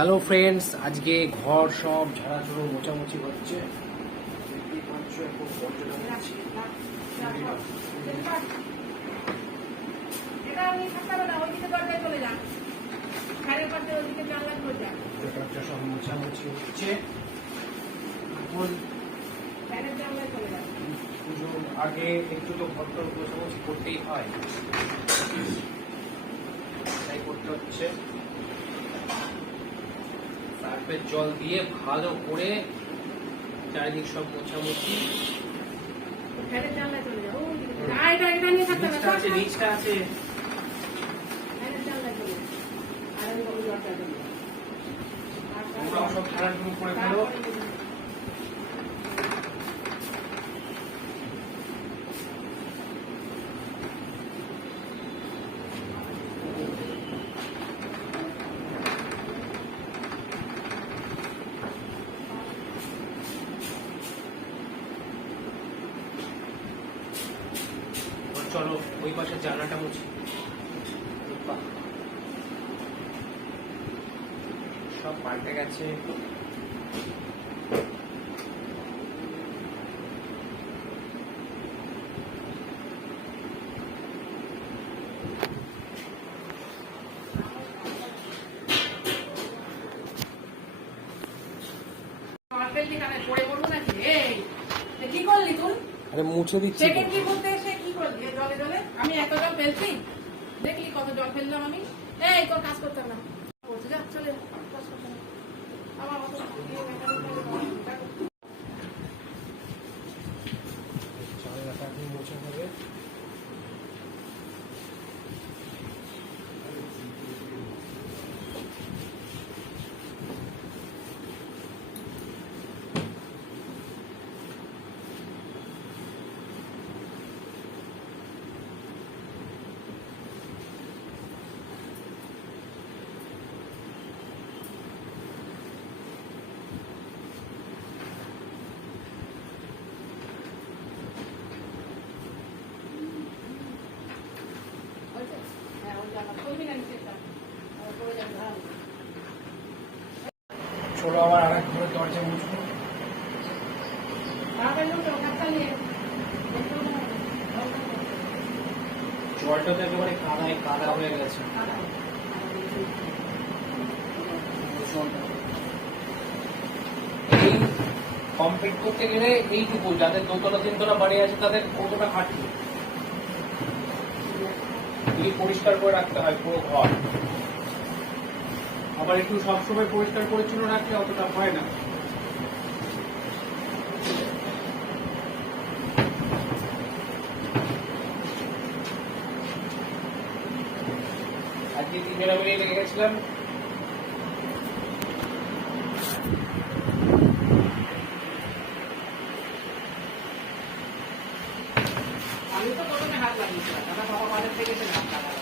Hello friends, আজকে ঘর সব ঝাড়াঝুড়ো মোছামুছি হচ্ছে। সব মোছামুছি হচ্ছে। পুজোর আগে একটু তো ঘর টর মোছামুছি করতেই হয়, তাই করতে হচ্ছে। সার্ফের জল দিয়ে ভালো করে চারিদিক সব মোছামুছি। নিচটা আছে, তোমরাও সব খেলাধুলো করে ফেলো। চলো ওই পাশে জানাটা মুছি। সব পাল্টে গেছে। কি করলি তুই? আরে মুছে দিচ্ছি। কি করতে এসে কি করলি? জলে জলে আমি এত জল ফেলছি, দেখলি কত জল ফেললাম আমি। এই তোর কাজ করতে না, যা চলে কাজ করতে না। আমার অত মোছা হবে। চলো আবার আরেক ঘরে দরজা মুছবো। জলটা তো একেবারে কাদায় কাদা হয়ে গেছে। এই কমপ্লিট করতে গেলে এইটুকু, যাদের দোতলা তিনতলা বাড়ি আছে তাদের কতটা খাটনি। পরিষ্কার করে রাখতে হয় পুরো ঘর, আবার একটু সবসময় পরিষ্কার পরিচ্ছন্ন রাখলে অতটা হয় না। আজকে তিনজনে মিলে লেগে গেছিলাম। আমি তো প্রথমে হাত লাগিয়েছিলাম, দাদা বাবা বাজার থেকে এসে হাত লাগালাম।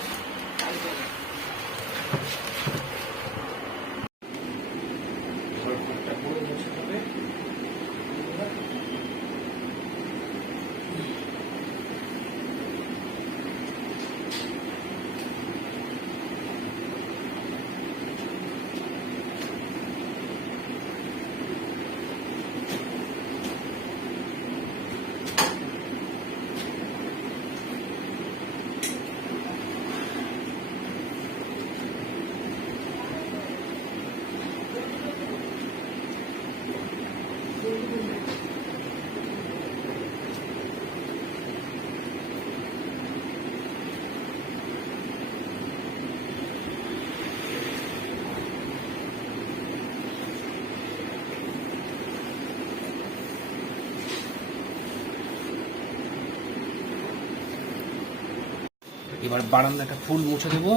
এবার বারান্দাটা ফুল মুছে দেবো।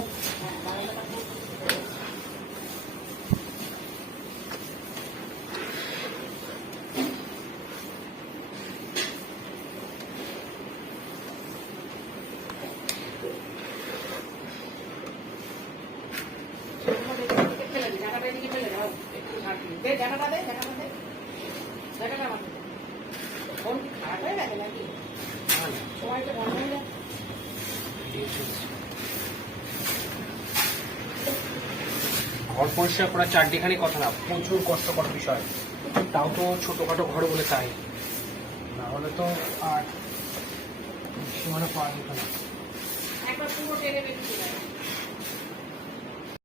ঘর পরিষ্কার করা চারটিখানি কথা না, প্রচুর কষ্টকর বিষয়। তাও তো ছোটখাটো ঘর বলে তাই, না হলে তো আর সীমানা পাওয়া যেত না। একবার পুরো টেনে বেরিয়ে